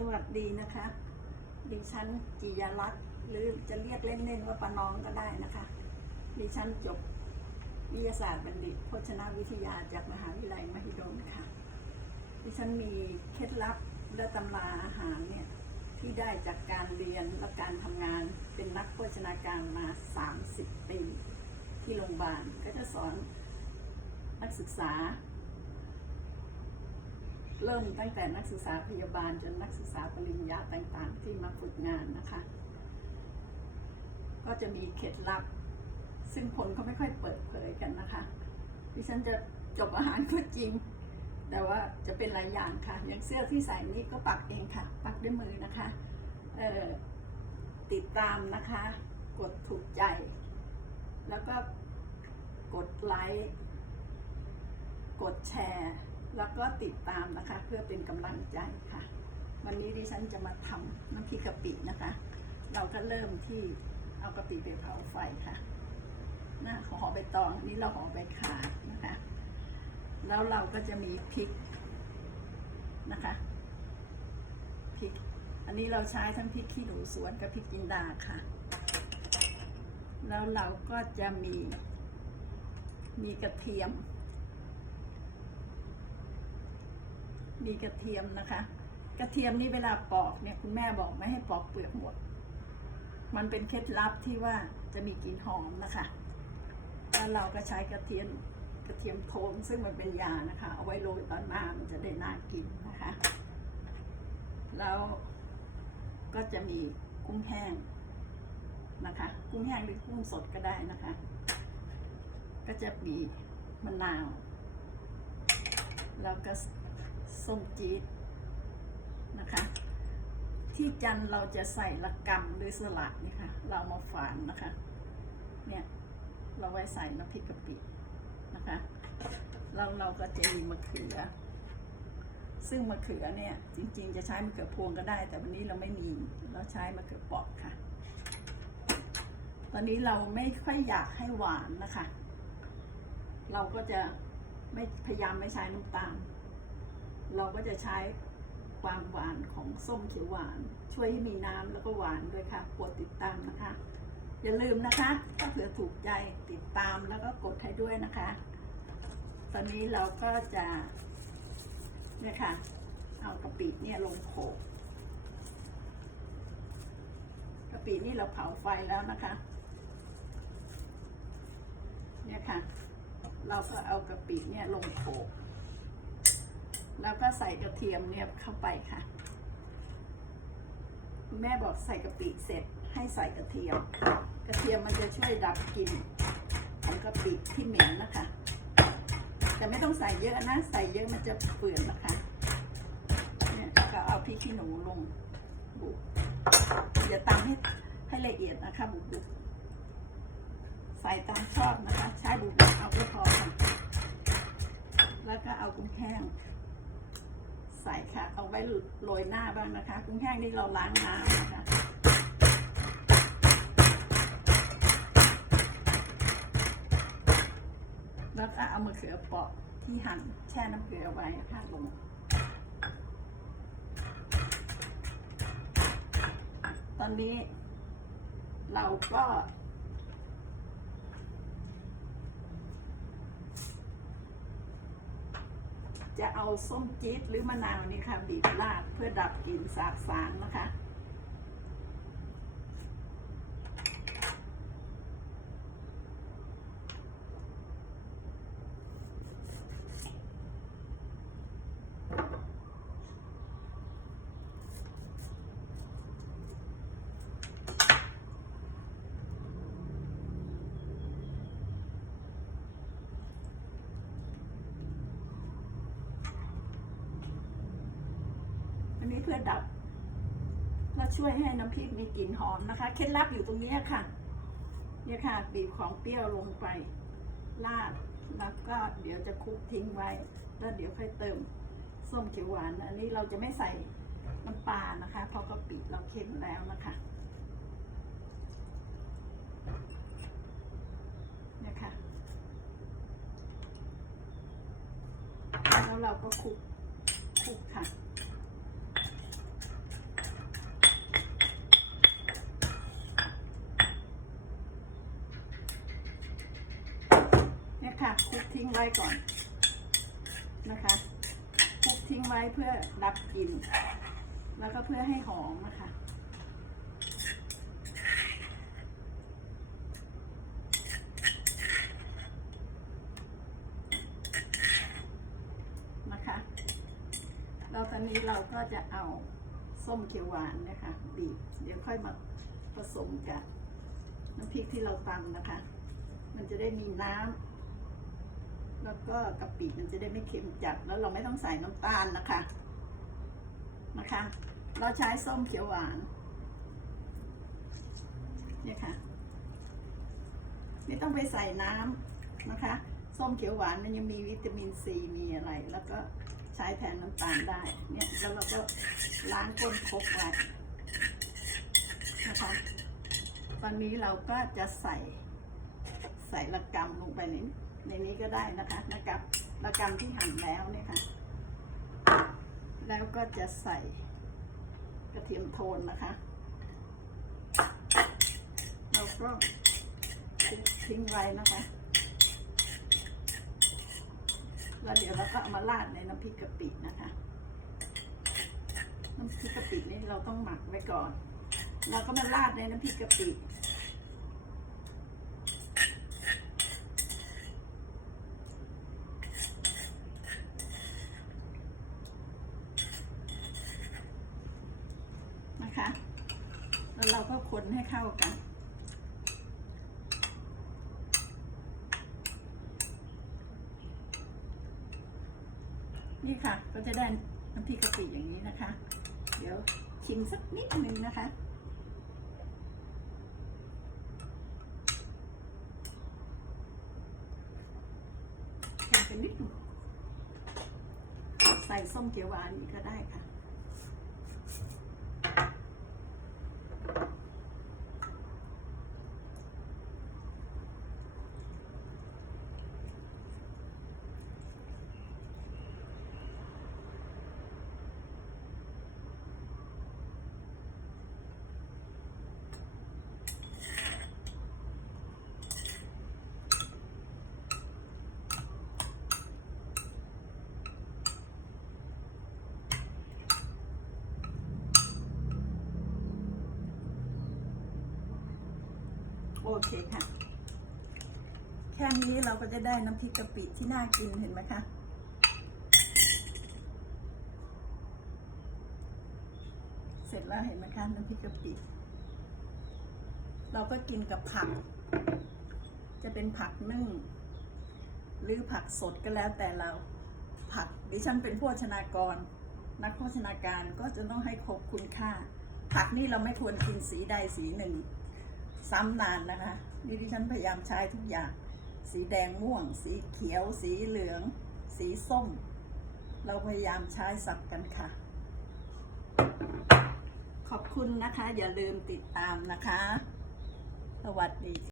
สวัสดีนะคะ ดิฉันจิยรัตน์หรือจะเรียกเล่นๆว่าปาน้องก็ได้นะคะ ดิฉันจบวิทยาศาสตร์บัณฑิตโภชนาวิทยาจากมหาวิทยาลัยมหิดลค่ะ ดิฉันมีเคล็ดลับและตำราอาหารเนี่ยที่ได้จากการเรียนและการทำงานเป็นนักโภชนาการมา 30 ปี ที่โรงพยาบาลก็จะสอนนักศึกษา เริ่มตั้งแต่นักศึกษาพยาบาลจนนักศึกษาปริญญาต่างๆ ที่มาฝึกงานนะคะ ก็จะมีเคล็ดลับ ซึ่งคนเขาไม่ค่อยเปิดเผยกันนะคะดิฉันจะจบอาหารก็จริง แต่ว่าจะเป็นหลายอย่างค่ะ อย่างเสื้อที่ใส่นี้ก็ปักเองค่ะ ปักด้วยมือนะคะเออติดตามนะคะ กดถูกใจ แล้วก็กดไลค์ กดแชร์ แล้วก็ติดตามนะคะ เพื่อเป็นกำลังใจค่ะ วันนี้ดิฉันจะมาทำน้ำพริกกะปินะคะ เราก็เริ่มที่เอากะปิไปเผาไฟค่ะหน้าห่อใบตองนนี้เราห่อใบขาดนะคะ แล้วเราก็จะมีพริกนะคะพริก อันนี้เราใช้ทั้งพริกขี้หนูสวนกับพริกจินดาค่ะ แล้วเราก็จะมีมีกระเทียม มีกระเทียมนะคะ กระเทียมนี่เวลาปอกเนี่ยคุณแม่บอกไม่ให้ปอกเปลือกหมด มันเป็นเคล็ดลับที่ว่าจะมีกลิ่นหอมนะคะแล้วเราก็ใช้กระเทียมกระเทียมโทนซึ่งมันเป็นยานะคะ เอาไว้โรยตอนมามันจะได้น่ากินนะคะ แล้วก็จะมีกุ้งแห้งนะคะ กุ้งแห้งหรือกุ้งสดก็ได้นะคะ ก็จะมีมะนาว แล้วก็ ส้มจี๊ดนะคะ ที่จันเราจะใส่ละกำหรือสลัดนี่ค่ะ เรามาฝานนะคะ เนี่ยเราไว้ใส่น้ำพริกกะปินะคะแล้วเราก็จะมีมะเขือ ซึ่งมะเขือเนี่ย จริง ๆ จะใช้มะเขือพวงก็ได้ แต่วันนี้เราไม่มีเราใช้มะเขือเปอกค่ะ ตอนนี้เราไม่ค่อยอยากให้หวานนะคะ เราก็จะไม่พยายามไม่ใช้น้ำตาล เราก็จะใช้ความหวานของส้มเขียวหวาน ช่วยให้มีน้ำแล้วก็หวานด้วยค่ะโปรดติดตามนะคะ อย่าลืมนะคะ ถ้าเผื่อถูกใจติดตามแล้วก็กดให้ด้วยนะคะ ตอนนี้เราก็จะเนี่ยค่ะ เอากะปิเนี่ยลงโขกกะปินี่เราเผาไฟแล้วนะคะ เนี่ยค่ะ เราก็เอากะปิเนี่ยลงโขก แล้วก็ใส่กระเทียมเนี่ยเข้าไปค่ะ แม่บอกใส่กะปิเสร็จให้ใส่กระเทียม กระเทียมมันจะช่วยดับกลิ่นของกะปิที่เหม็นนะคะ แต่ไม่ต้องใส่เยอะนะ ใส่เยอะมันจะเปื่อนนะคะเนี่ยก็เอาพริกขี้หนูลงบุกอย่าตำให้ให้ละเอียดนะคะบุกบุกใส่ตามชอบนะคะ ใช้บุกบุกเอาก็พอแล้วก็เอากุ้งแห้ง ใส่ค่ะ เอาไว้โรยหน้าบ้างนะคะ กุ้งแห้งนี่เราล้างน้ำนะคะแล้วก็เอามะเขือเปราะที่หั่นแช่น้ำเกลือไว้ค่ะลงตอนนี้เราก็ จะเอาส้มจี๊ดหรือมะนาวนี่ค่ะบีบราดเพื่อดับกลิ่นสาบสางนะคะ อดับ และช่วยให้น้ำพริกมีกลิ่นหอมนะคะเคล็ดลับอยู่ตรงนี้ค่ะ เนี่ยค่ะบีบของเปรี้ยวลงไปราดแล้วก็เดี๋ยวจะคลุกทิ้งไว้ แล้วเดี๋ยวค่อยเติมส้มเขียวหวาน อันนี้เราจะไม่ใส่น้ำปลานะคะ เพราะกะปิเราเค็มแล้วนะคะเนี่ยค่ะแล้วเราก็คลุกคลุกค่ะ คลุกทิ้งไว้ก่อนนะคะคลุกทิ้งไว้เพื่อดับกลิ่นแล้วก็เพื่อให้หอมนะคะนะคะแล้วตอนนี้เราก็จะเอาส้มเขียวหวานนะคะบีบเดี๋ยวค่อยมาผสมกับน้ำพริกที่เราตำนะคะ มันจะได้มีน้ำ แล้วก็กะปิมันจะได้ไม่เค็มจัด แล้วเราไม่ต้องใส่น้ำตาลนะคะ นะคะ เราใช้ส้มเขียวหวานเนี่ยค่ะ ไม่ต้องไปใส่น้ำนะคะ ส้มเขียวหวานมันยังมีวิตามินซีมีอะไร แล้วก็ใช้แทนน้ำตาลได้ เนี่ยแล้วเราก็ล้างก้นครกไว้นะคะตอนนี้เราก็จะใส่ใส่ระกำลงไปใน ในนี้ก็ได้นะคะนะครับระกำที่หั่นแล้วเนี่ยค่ะ แล้วก็จะใส่กระเทียมโทนนะคะเราก็ทิ้งไว้นะคะแล้วเดี๋ยวเราก็เอามาราดในน้ำพริกกะปินะคะ น้ำพริกกะปินี่เราต้องหมักไว้ก่อน เราก็มาราดในน้ำพริกกะปิ นะคะ แล้วเราก็คนให้เข้ากัน นี่ค่ะ ก็จะได้น้ำพริกกะปิอย่างนี้นะคะ เดี๋ยวชิมสักนิดนึงนะคะชิมกันนิดนึงใส่ส้มเขียวหวานอีกก็ได้ค่ะ โอเคค่ะ แค่นี้เราก็จะได้น้ำพริกกะปิที่น่ากินเห็นไหมคะเสร็จแล้วเห็นไหมคะน้ำพริกกะปิ เราก็กินกับผัก จะเป็นผักนึ่ง หรือผักสดก็แล้วแต่เรา ผักดิฉันเป็นโภชนากร นักโภชนาการก็จะต้องให้ครบคุณค่า ผักนี่เราไม่ควรกินสีใดสีหนึ่ง ซ้ำนานนะคะนี่ที่ฉันพยายามใช้ทุกอย่าง สีแดงม่วง สีเขียว สีเหลือง สีส้ม เราพยายามใช้สับกันค่ะ ขอบคุณนะคะ อย่าลืมติดตามนะคะ สวัสดี